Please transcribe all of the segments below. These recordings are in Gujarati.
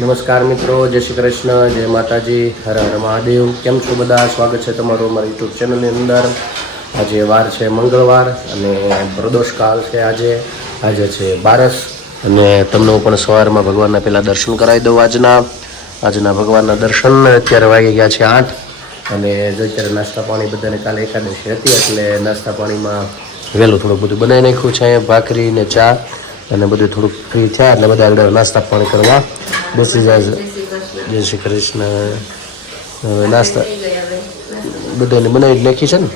નમસ્કાર મિત્રો, જય શ્રી કૃષ્ણ, જય માતાજી, હર હર મહાદેવ. કેમ છો બધા? સ્વાગત છે તમારું અમારી યુટ્યુબ ચેનલની અંદર. આજે વાર છે મંગળવાર અને પ્રદોષ કાળ છે. આજે છે બારસ અને તમને હું પણ સવારમાં ભગવાનના પહેલાં દર્શન કરાવી દઉં. આજના ભગવાનના દર્શન અત્યારે વાગી ગયા છે 8 અને જો અત્યારે નાસ્તા પાણી બધાને કાલે એકાદશી હતી એટલે નાસ્તા પાણીમાં વહેલું થોડું બધું બનાવી નાખ્યું છે. ભાખરી ને ચા અને બધું થોડુંક ફ્રી થયા એટલે બધા આગળ નાસ્તા પાણી કરવા બેસી જાય. જય શ્રી કૃષ્ણ. હવે નાસ્તા બધાને બનાવી નાખી છે ને.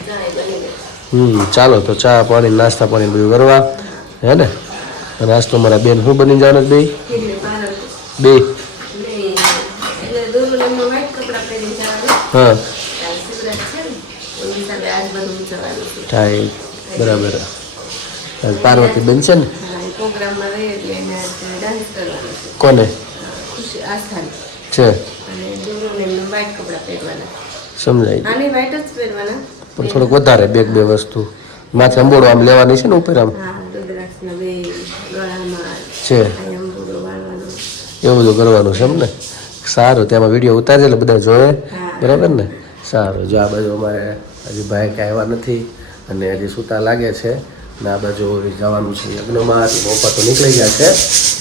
ચાલો તો ચા પાણી નાસ્તા પાણી બધું કરવા હે ને. અને આજ તો મારા બેન શું બની જવાના બે હા થાય બરાબર. પાર્વતી બેન છે ને કોને છે સમજાય પણ થોડુંક વધારે બે વસ્તુ માથે અંબોડો આમ લેવાની છે ને ઉપર આમ છે એવું બધું કરવાનું છે એમ ને. સારું, તેમાં વિડીયો ઉતારજે એટલે બધા જોવે બરાબર ને. સારું, જો આ બાજુ અમારે હજી ભાઈ કાંઈ આવ્યા નથી અને હજી સૂતા લાગે છે ને. આ બાજુ જવાનું છે યજ્ઞમાં. પપ્પા તો નીકળી ગયા છે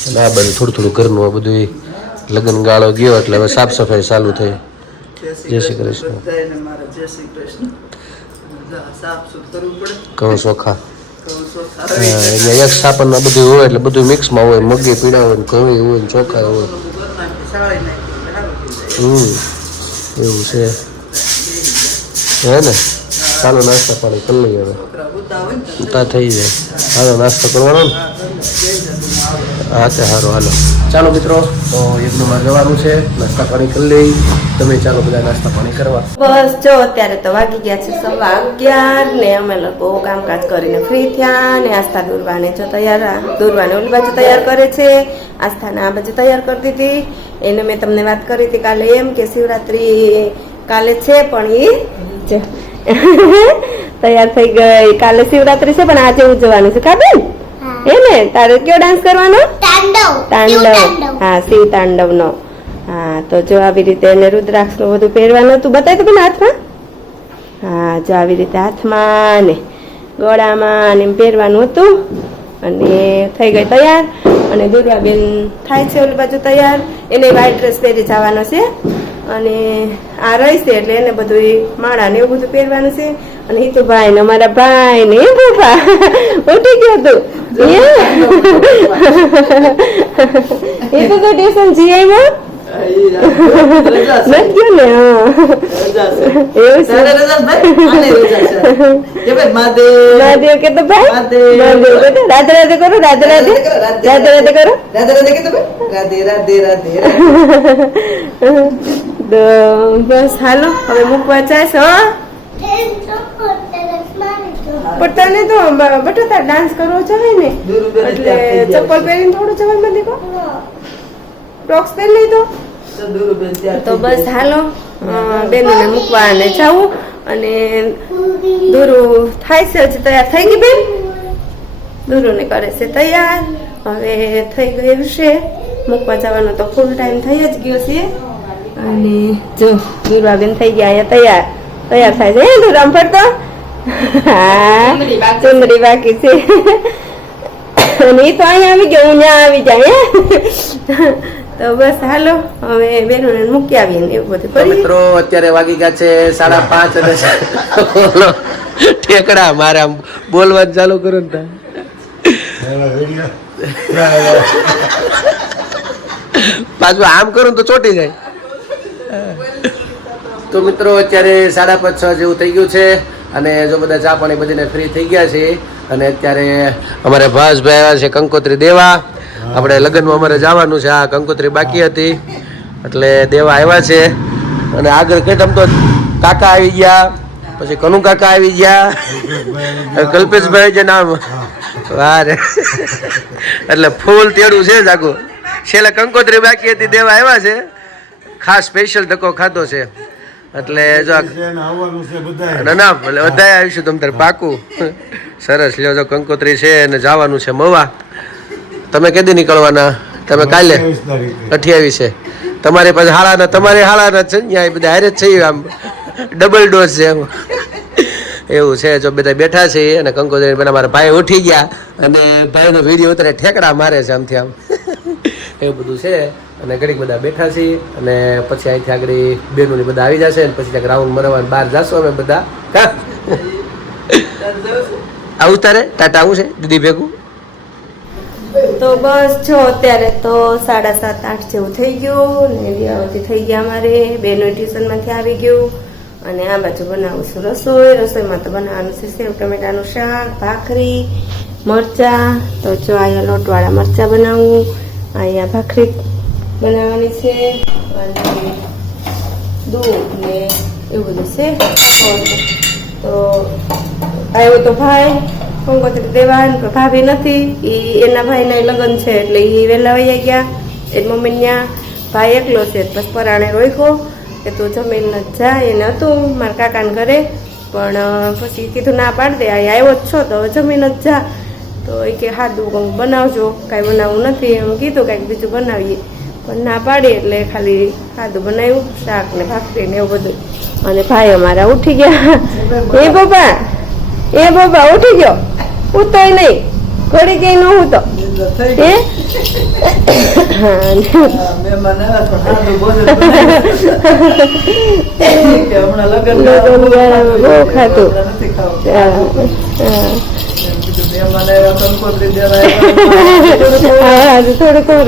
અને આ બાજુ થોડું ઘરનું બધું લગ્ન ગાળો ગયો એટલે હવે સાફ સફાઈ ચાલુ થઈ. જય શ્રી કૃષ્ણ. કહું ચોખા એક સાપનમાં બધું હોય એટલે બધું મિક્સમાં હોય. મગી પીડા હોય ને ઘઉં હોય ને ચોખા હોય. એવું છે હે ને. ચાલો નાસ્તા પાણી કરી લઈએ હવે. ઉતા થઈ જાય. હાલો નાસ્તો કરવાનો ને. હા તે સારું હાલો. ચાલો મિત્રો, તો યજ્ઞમાં જવાનું છે. નાસ્તા પાણી કરી લઈ. તમે ચાલો બધા નાસ્તા પાણી કરવા. બસ જો અત્યારે તો વાગી ગયા છે 11:15 ને અમે લોકો કામકાજ કરીને ફ્રી થયા ને આસ્થા દુર્વાને જો દુર્વાને ઓલી બાજુ તૈયાર કરે છે. આસ્થાને આ બાજુ તૈયાર કરી દીધી. એને મેં તમને વાત કરી હતી કાલે એમ કે શિવરાત્રી કાલે છે પણ એ તૈયાર થઈ ગઈ. કાલે શિવરાત્રી છે પણ આજે ઉજવવાનું છે કાબેન હે ને. તારે કયો ડાન્સ કરવાનો? તાંડવ. હા, શિવ તાંડવ નો. હા, તો જો આવી રીતે એને રુદ્રાક્ષ નું બધું પહેરવાનું હતું. બતાવી તો પેલા હાથમાં. હા, જો આવી રીતે હાથમાં ને ગળામાં ને પહેરવાનું હતું અને થઈ ગઈ તૈયાર. અને દુર્વાબેન થાય છે ઓલી બાજુ તૈયાર. એને વ્હાઈટ ડ્રેસ પહેરી જવાનો છે અને આ રહીશે એટલે એને બધું માળા ને એવું બધું પહેરવાનું છે. અને એ તો ભાઈ ને અમારા ભાઈ ને પપ્પા ઉઠી ગયો તું એ તો ટ્યુશન જઈ આવ્યો નથી ને. મહાદેવ કે તો ભાઈ રાધે રાધે કરો. રાધે રાધે કરો. બસ હાલો હવે મૂકવા ચાલશે. પણ તને તો બટા ડાન્સ કરવો ચાલે ને એટલે ચપ્પલ પહેરીને થોડું જવાય મને કહો. ટોક્સ પહેરી લઈ તો બસ હાલો બેનને મૂકવા અને જવું. અને દુરુ થાય છે હજી તૈયાર થઈ ગઈ બેન. દુરુને કરે છે તૈયાર. હવે થઈ ગયું છે. મૂકવા જવાનો તો ફૂલ ટાઈમ થઈ જ ગયો છે. અને જો દુર્વાબેન થઈ ગયા તૈયાર થાય છે. હે દુરામ ફરતો હા ચુંદડી બાકી છે. અને એ તો અહીંયા આવી ગયો, હું ત્યાં આવી જાય. તો બસ હાલો હવે બેનોને મૂકી આવીએ ને એવું બધું કરીએ. મિત્રો અત્યારે વાગી ગયા છે 5:30 અને ઠેકડા મારે આમ બોલવાનું ચાલુ કરો ને પાછું આમ કરું તો ચોટી જાય. તો મિત્રો અત્યારે 5:30-6 જેવું થઈ ગયું છે અને જો બધા ચા પાણી બધીને ફ્રી થઈ ગયા છે. અને અત્યારે અમારે ભાસભાઈ આવ્યા છે કંકોત્રી દેવા. આપણે લગ્નમાં અમારે જવાનું છે. આ કંકોત્રી બાકી હતી એટલે દેવા આવ્યા છે. અને આગળ કેમ તો કાકા આવી ગયા, પછી કનુ કાકા આવી ગયા, કલ્પેશભાઈ જે નામ વારે એટલે ફૂલ તેડું છે જાગો. છેલ્લે કંકોત્રી બાકી હતી દેવા આવ્યા છે. ખાસ સ્પેશિયલ ધક્કો ખાધો છે એટલે જો ના બધા આવીશું તમ તારે પાકું. સરસ લ્યો જો કંકોત્રી છે અને જવાનું છે મવા. તમે કેદી નીકળવાના તમે કાલે 28 તારીખે 28 છે તમારે પછી હાળાના તમારે હાળાના છે ને બધા હારે જ છે આમ ડબલ ડોઝ છે એમ એવું છે જો બધા બેઠા છે અને કંકોત્રી પેલા મારા ભાઈ ઉઠી ગયા અને ભાઈનો વિડીયો ઉતરે ઠેકડા મારે છે આમથી આમ એવું બધું છે અને ઘડીક બધા બેઠા છીએ અને પછી અહીંથી આગળ બેનોની બધા આવી જશે અને પછી ત્યાં રાઉન્ડ મરવાનું બહાર જશો અમે બધા આવું તારે ટાટા આવું છે દીદી ભેગું તો બસ જો અત્યારે તો 7:30-8 જેવું થઈ ગયું ને વ્યાવતી થઈ ગયા અમારે બેનો ટ્યુશનમાંથી આવી ગયું અને આ બાજુ બનાવું છું રસોઈમાં તો બનાવવાનું છે સેવ ટમેટાનું શાક ભાખરી મરચા તો જો અહીંયા લોટવાળા મરચા બનાવું અહીંયા ભાખરી બનાવવાની છે અને દૂધ ને એવું બધું છે તો આવ્યો તો ભાઈ કંકોત્રી દેવાન ભાભી નથી એના ભાઈના લગ્ન છે એટલે એ વહેલા વહી ગયા એ મમ્મી ત્યાં ભાઈ એકલો છે બસ પરાણે રોક્યો કે તું જમીન ન જા એને હતું મારા કાકાને ઘરે પણ પછી કીધું ના પાડી દે અહીંયા આવ્યો જ છો તો જમીન જ જા તો એ કે સાદું કંઈક બનાવજો કાંઈ બનાવવું નથી એમ કીધું કાંઈક બીજું બનાવીએ પણ ના પાડી એટલે ખાલી સાદું બનાવ્યું શાક ને ભાખરી ને એવું બધું અને ભાઈ અમારા ઉઠી ગયા એ બાબા ઉઠી ગયો ઉતોય નહીં ઘડી ગઈ ન હું તો બહુ ખાતું થોડું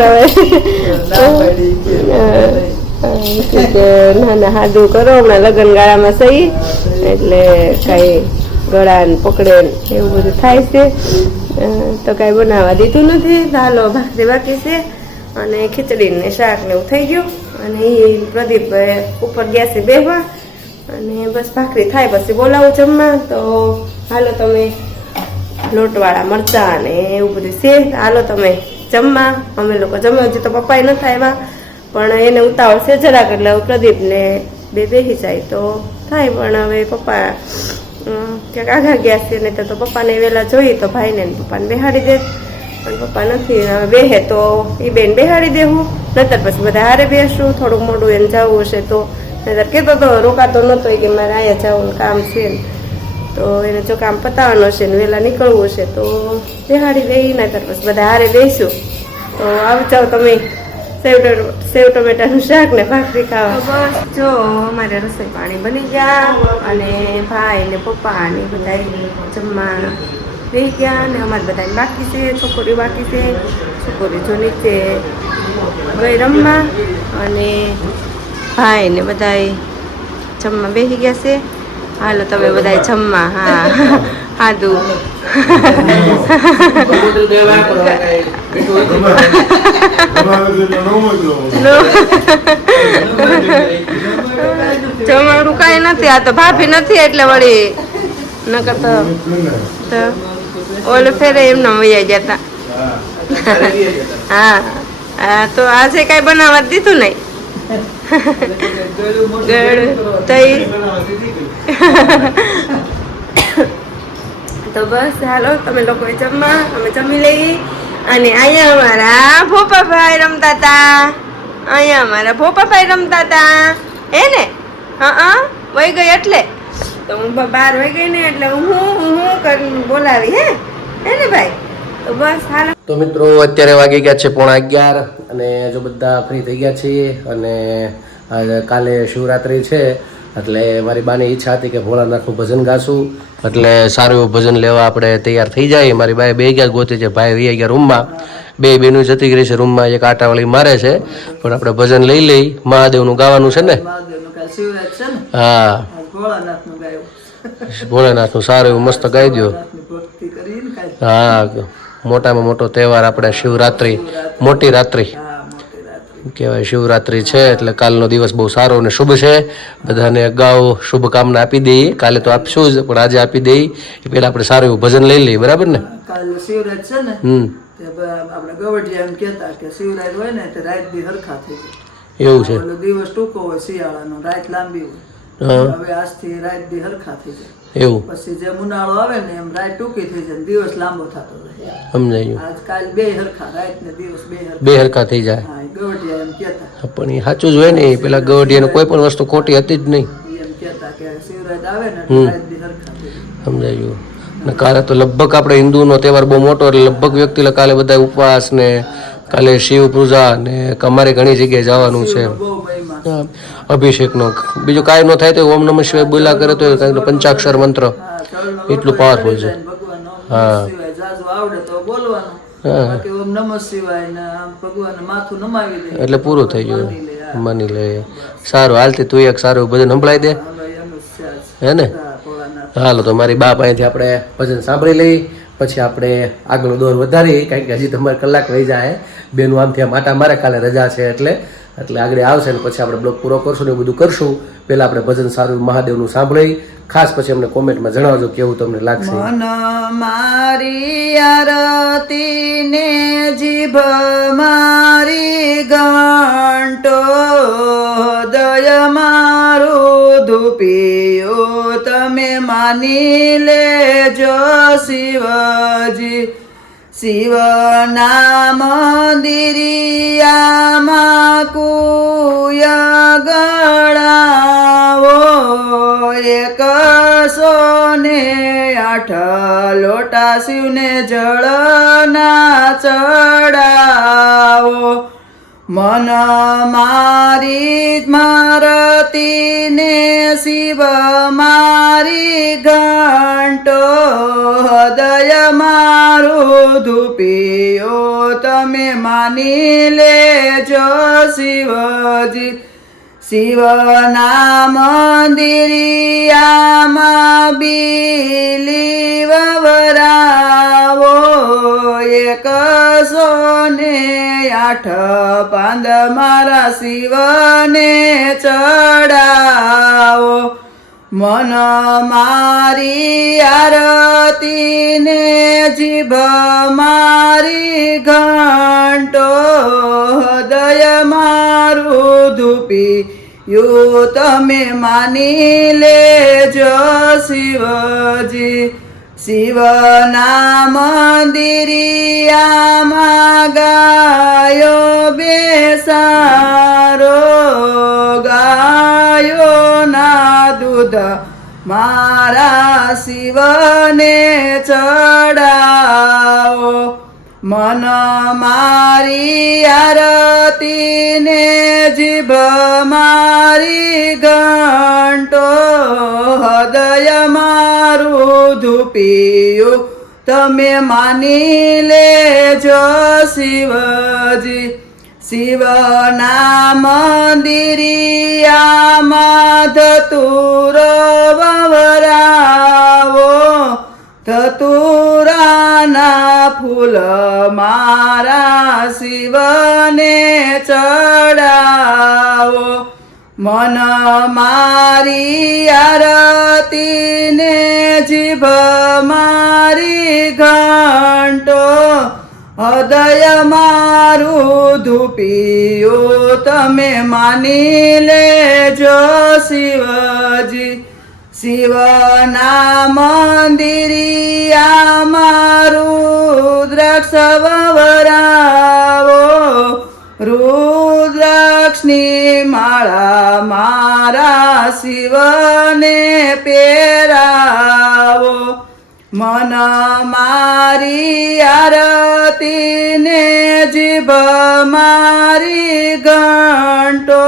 ના ના હાદું કરો હમણાં લગ્ન ગાળામાં સહી એટલે કઈ ગળા ને પકડે એવું બધું થાય છે તો કઈ બનાવવા દીધું નથી દાલો ભાખરી બાકી છે અને ખીચડી ને શાક ને એવું થઈ ગયું અને એ પ્રદીપ ઉપર ગયા છે બેહવા અને બસ ભાખરી થાય પછી બોલાવું જમવા તો હાલો તમે લોટવાળા મરચા ને એવું બધું છે હાલો તમે જમવા અમે લોકો જમવા હજી તો પપ્પાએ નથી આવ્યા પણ એને ઉતાવળ છે જરાક એટલે પ્રદીપ ને બેસી જાય તો થાય પણ હવે પપ્પા ક્યાંક આઘા ગયા છે ને તો પપ્પાને વહેલા જોઈએ તો ભાઈને પપ્પાને બેહાડી દે પણ પપ્પા નથી હવે બેહે તો એ બેન બેહાડી દેવું નતર પછી બધા હારે બેસું થોડુંક મોડું એને જવું હશે તો નતર કહેતો તો રોકાતો નહોતો કે મારે અહીંયા જવાનું કામ છે ને તો એને જો કામ પતાવવાનું હશે ને વહેલા નીકળવું હશે તો બેહાડી દઈ નતર પછી બધા હારે બેસું તો આવી જાઓ તમે સેવ ટમેટાનું શાક ને ભાખરી ખાવા બસ જો અમારે રસોઈ પાણી બની ગયા અને ભાઈ ને પપ્પા ને બધા જમવા રહી ગયા અને અમારે બધા બાકી છે છોકરીઓ બાકી છે છોકરી જો નીચે ગઈ રમવા અને ભાઈ ને બધા જમવા બેસી ગયા છે હાલો તમે બધા જમવા હા હાદું જમવાનું કઈ નથી આ તો ભાભી નથી એટલે વળી નકર તો ઓલે ફેરે એમને વૈયા ગયા હતા હા તો આજે કઈ બનાવવા દીધું નહીં તો બસ હાલો તમે લોકો જમવા અમે જમી લઈએ અને અહીંયા અમારા ભોપાભાઈ રમતા હતા હે ને હા વહી ગઈ એટલે તો હું બહાર વહી ગઈ ને એટલે હું કરીને બોલાવી હે ને ભાઈ તો બસ હાલો તો મિત્રો અત્યારે વાગી ગયા છે 11:30 અને જો બધા ફ્રી થઈ ગયા છીએ અને કાલે શિવરાત્રિ છે એટલે મારી બાની ઈચ્છા હતી કે ભોળાનાથનું ભજન ગાશું એટલે સારું એવું ભજન લેવા આપણે તૈયાર થઈ જાય મારી બાએ બે ગયા ગોતી છે ભાઈ વી ગયા રૂમમાં બે બેનું જતી કરી છે રૂમમાં એક આટાવાળી મારે છે પણ આપણે ભજન લઈ લઈ મહાદેવનું ગાવાનું છે ને હા ભોળાનાથનું સારું એવું મસ્ત ગાઈ દો હા મોટામાં મોટો તહેવાર આપણે શિવરાત્રિ મોટી રાત્રિ કહેવાય શિવરાત્રિ છે એટલે કાલનો દિવસ બહુ સારો અને શુભ છે બધાને અગાઉ શુભકામના આપી દઈએ કાલે તો આપશું જ પણ આજે આપી દઈએ એ પહેલા આપણે સારું એવું ભજન લઈ લઈએ બરાબર ને કાલે શિવરાત છે ને આપણે ગવડિયા એમ કહેતા કે શિવરાત હોય ને તો રાત બી હરખા થઈ જાય એવું છે દિવસ ટૂંકો હોય શિયાળાનો રાત લાંબી હોય હવે આજથી રાત દી હરખા થઈ જાય. એવું પછી જેમ ઉનાળો આવે ને એમ રાત ટૂંકી થઈ જાય, દિવસ લાંબો થતો જાય. સમજાયું. આજકાલ બે હરખા, રાત ને દિવસ બે હરખા. બે હરખા થઈ જાય. હા, એ ગવટિયા એમ કહેતા. પણ એ સાચું જ હોય ને. પેલા ગવડિયાને કોઈ પણ વસ્તુ ખોટી હતી જ નહીં. એમ કહેતા કે શિવરાત આવે ને એટલે રાત દી હરખા થઈ જાય. સમજાયું. ને કાલે તો લગભગ આપણે હિન્દુનો તહેવાર બહુ મોટો, એટલે લગભગ વ્યક્તિ કાલે બધા ઉપવાસ ને કાલે શિવ પૂજા ને અમારે ઘણી જગ્યાએ જવાનું છે. શિવનો બહુ મહિમા. અભિષેકનો બીજું કાંઈ ન થાય તો ઓમ નમઃ શિવાય બોલ્યા કરે તો કારણ કે પંચાક્ષર મંત્ર હા, ચરણનો એટલું વરસાદ powerful પડી છે. જાય ને ભગવાનનો ઓમ હા. નમઃ શિવાય જાજુ આવડે તો બોલવાનું. હા. બાકી ઓમ નમઃ શિવાય ને આમ ભગવાનને માથું નમાવી દે એટલે પૂરું થઈ માની લે. ગયું. માની લે. સારું, હાલથી તું એક સારું ભજન સંભળાઈ દે. હવે એનું જ છે આજ. હે ને? હા, ભોળાનાથ. હાલો તો મારી બા પાસેથી આપણે ભજન સાંભળી લઈ, પછી આપણે આગળ દોર વધારી, કારણ કે હજી તમારે કલાક વહી જાય. બેનું આમથી આમ આટા મારે, કાલે રજા છે એટલે આગળ આવશે ને પછી આપણે બ્લોગ પૂરો કરશું ને એવું બધું કરશું. પહેલાં આપણે ભજન સારું મહાદેવનું સાંભળી, ખાસ પછી અમને કોમેન્ટમાં જણાવજો કેવું તમને લાગશે. મન મારી આરતી ને જીભ મારી ઘંટો, દય મારું ધૂપિયો તમે માની લેજો શિવજી. શિવના મંદિરિયામાં કુય ગળાવો, 108 લોટા શિવને જળના ચડાવો. મન મારી મારતીને શિવ મારી ઘંટો, હૃદય મારું ધૂપિયો તમે માની લેજો શિવજી. શિવના મંદિરિયામાં બીલી વવરાવો, 108 પાંદ મારા શિવને ચડાવો. મન મારી આરતીને જીભ મારી ઘંટો, હૃદય મારું ધૂપિયું તમે માની લેજો શિવજી. શિવના મંદિરિયામાં ગાયો બેસારો, ગાયોના દૂધ મારા શિવને ચડાવો. મન મારી આરતીને જીભ મારી ઘંટો, હૃદય મારું ધૂપિયું તમે માની લેજો શિવજી. શિવના મંદિરિયામાં ધતુરો વવરાવો, ધતુરાના ફૂલ મારા શિવને ચડાવો. મન મારી આરતીને જીભ મારી ઘંટો, હૃદય મારું ધૂપિયું તમે માની લેજો શિવજી. શિવના મંદિરિયામાં રુદ્રાક્ષ વવરાવો, રુદ્રાક્ષની માળા મારા શિવને પહેરાવો. મન મારી આરતીને જીભ મારી ઘંટો,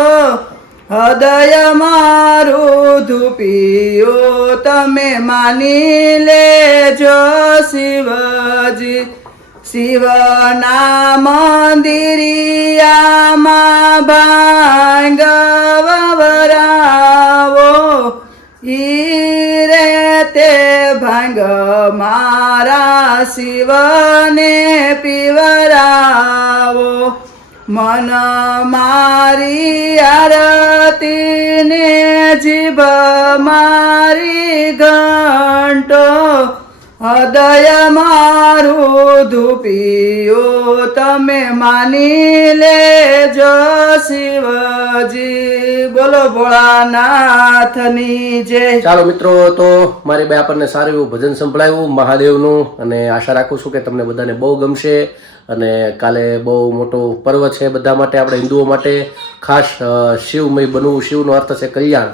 હૃદય મારું ધૂપિયું તમે માની લેજો શિવજી. શિવના મંદિરિયામાં ભાંગ વવરાવો, ઈરે તે ભાંગ મારા શિવને પીવરાવો. મન મારી આરતીને જીભ મારી ઘંટો, હૃદય મારું ધૂપિયો તમે માની લેજો શિવજી. બોલો ભોળાનાથની જય. ચાલો મિત્રો, તો મારી બે આપણને સારું એવું ભજન સંભળાયું મહાદેવનું, અને આશા રાખું છું કે તમને બધાને બહુ ગમશે. અને કાલે બહુ મોટો પર્વ છે બધા માટે, આપણે હિન્દુઓ માટે ખાસ શિવમય બનવું. શિવનો અર્થ છે કલ્યાણ.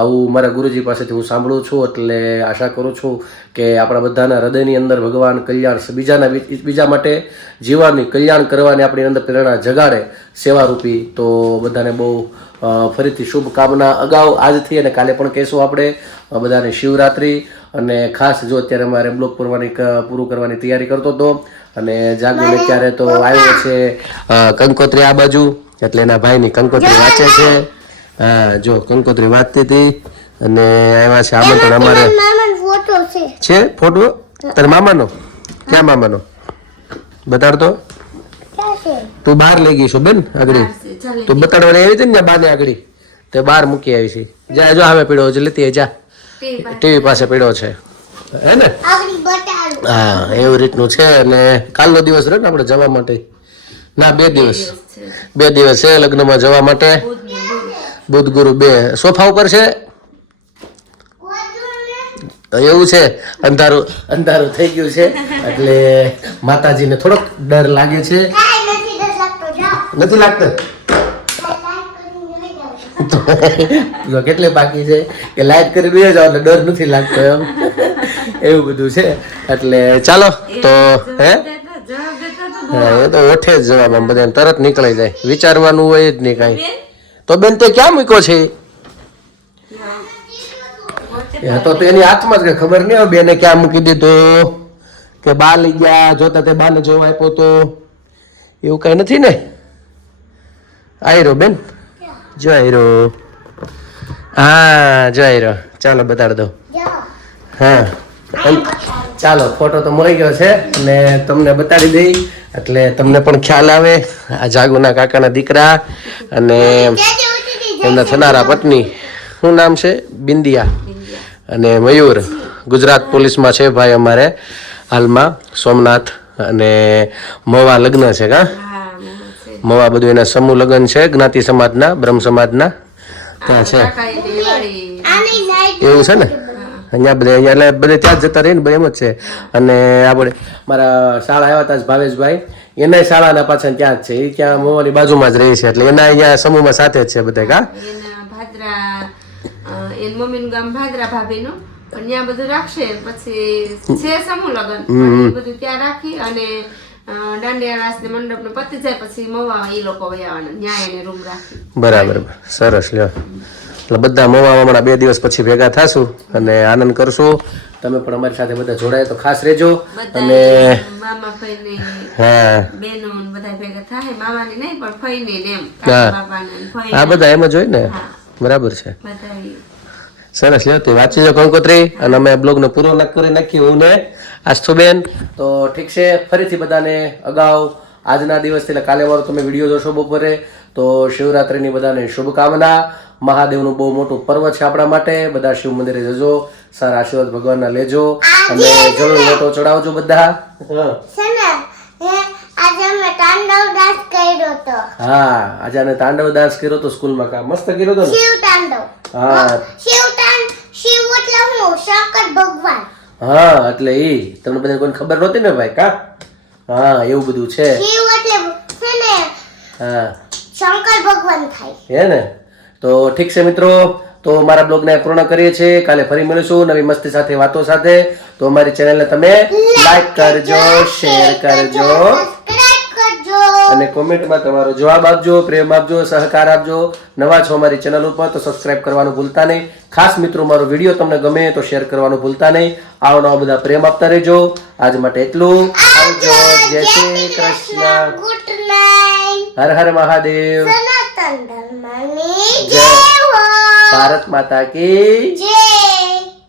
આવું મારા ગુરુજી પાસેથી હું સાંભળું છું, એટલે આશા કરું છું કે આપણા બધાના હૃદયની અંદર ભગવાન કલ્યાણ બીજા માટે જીવવાની, કલ્યાણ કરવાની આપણી અંદર પ્રેરણા જગાડે સેવારૂપી. તો બધાને બહુ ફરીથી શુભકામના અગાઉ આજથી, અને કાલે પણ કહેશું આપણે બધાને શિવરાત્રિ. અને ખાસ જો અત્યારે મારે બ્લોગ પૂરું કરવાની તૈયારી કરતો હતો, અને જાગીને ત્યારે તો આવ્યો છે કંકોત્રી આ બાજુ, એટલે એના ભાઈની કંકોત્રી વાંચે છે. હા જો કંકોત્રી વાંચતી હતી, અને આવ્યા છે આમંત્રણ અમારે છે. ફોટો તારા મામાનો? ક્યાં મામાનો બતાડતો? તું બહાર લઈ ગઈ છું બેન આગળ, તું બતાડવાની આવી હતી ને બાને આગળ, તે બહાર મૂકી આવી છે. જા જો હવે પીડો છે, લેતી જા, ટીવી પાસે પીડો છે હે ને. હા એવું રીતનું છે. અને કાલનો દિવસ રહ્યો ને આપણે જવા માટે, ના 2 દિવસ છે લગ્નમાં જવા માટે. બુધ ગુરુ 2 સોફા ઉપર છે. એવું છે, અંધારું થઈ ગયું છે, એટલે માતાજીને થોડોક ડર લાગે છે. નથી લાગતો? કેટલે બાકી છે કે લાઈટ કરી દઈએ જાવ એટલે ડર નથી લાગતો એમ, એવું બધું છે. એટલે ચાલો તો હે એ તો ઓઠે જ જવાબ આમ બધા તરત નીકળી જાય, વિચારવાનું હોય જ નહીં કાંઈ. તો બેન તે ક્યાં મૂક્યો છે? તો એની હાથમાં જ ખબર નહીં હોય બેને ક્યાં મૂકી દીધો, કે બા લઈ ગયા જોતા તે બાને જોવા આપ્યો તો એવું કઈ નથી ને. આયરો બેન જો આયરો, હા જો આયરો. ચાલો બતાડ દો. હા ચાલો ફોટો તો મળી ગયો છે, અને તમને બતાડી દઈ એટલે તમને પણ ખ્યાલ આવે. આ જાગુના કાકાના દીકરા અને એમના થનારા પત્ની, શું નામ છે? બિંદિયા અને મયુર. ગુજરાત પોલીસમાં છે ભાઈ અમારે હાલમાં. સોમનાથ અને મવા લગ્ન છે કા? મવા બધું એના સમૂહ લગ્ન છે જ્ઞાતિ સમાજના, બ્રહ્મ સમાજના ત્યાં છે. એવું છે ને અહીંયા એટલે બધે ત્યાં જ જતા રહી ને એમ જ છે. અને આપણે મારા શાળા આવ્યા હતા ભાવેશભાઈ, એના શાળાના પાછળ ત્યાં જ છે, એ ત્યાં મોવાની બાજુમાં જ રહી છે, એટલે એના અહીંયા સમૂહમાં સાથે જ છે બધા કા. એન મમ્મીનું ગામ ભાદરા ભાભીનું, પણ ત્યાં બધું રાખશે. પછી છે સમૂહ લગન બધું ત્યાં રાખી, અને દાંડિયા રાસ ને મંડપ ને પતી જાય પછી મવા એ લોકો વયાવાના ન્યાય ને રૂમ રાખી. બરાબર સરસ લ્યો. એટલે બધા મવામાં હમણાં 2 દિવસ પછી ભેગા થાશું અને આનંદ કરશું. તમે પણ અમારી સાથે બધા જોડાય તો ખાસ રહેજો. અને મામા ફઈ ને હા બેનો બધા ભેગા થાય, મામાની નહીં પણ ફઈ ને એમ બાપાને ફઈ આ બધા એમ જ હોય ને. બરાબર છે, સરસ લ્યો. તે વાંચી જો કંકોત્રી, અને અમે બ્લોગને પૂરો કરી નાખીએ હું ને આસ્થુબેન. તો ઠીક છે, ફરીથી બધાને અગાઉ આજના દિવસથી એટલે કાલે વાળો તમે વિડીયો જોશો બપોરે, તો શિવરાત્રિની બધાને શુભકામના. મહાદેવનું બહુ મોટું પર્વ છે આપણા માટે. બધા શિવ મંદિરે જજો, સારા આશીર્વાદ ભગવાનના લેજો, અને જરૂર લોટો ચડાવજો બધા. હા આજે અમે તાંડવ ડાન્સ કર્યો તો સ્કૂલમાં, કા મસ્ત કર્યો તો. હા હા એટલે ઈ તમને બધાને કોઈ ખબર નહોતી ને ભાઈ કા. હા એવું બધું છે. હા શંકર ભગવાન થાય હે ને. તો ઠીક છે મિત્રો, તો મારા બ્લોગને પૂર્ણ કરીએ છીએ. કાલે ફરી મળીશું નવી મસ્તી સાથે, વાતો સાથે. તો અમારી ચેનલને તમે લાઈક કરજો, શેર કરજો, અને કોમેન્ટમાં તમારો જવાબ આપજો, પ્રેમ આપજો, સહકાર આપજો. નવા છો અમારી ચેનલ ઉપર તો સબસ્ક્રાઇબ કરવાનું ભૂલતા નહીં. ખાસ મિત્રો મારો વિડીયો તમને ગમે તો શેર કરવાનું ભૂલતા નહીં. આવો નવા બધા પ્રેમ આપતા રહેજો. આજ માટે એટલું. આવજો. જય શ્રી કૃષ્ણ. હર હર મહાદેવ. જય ભારત માતા કી જય.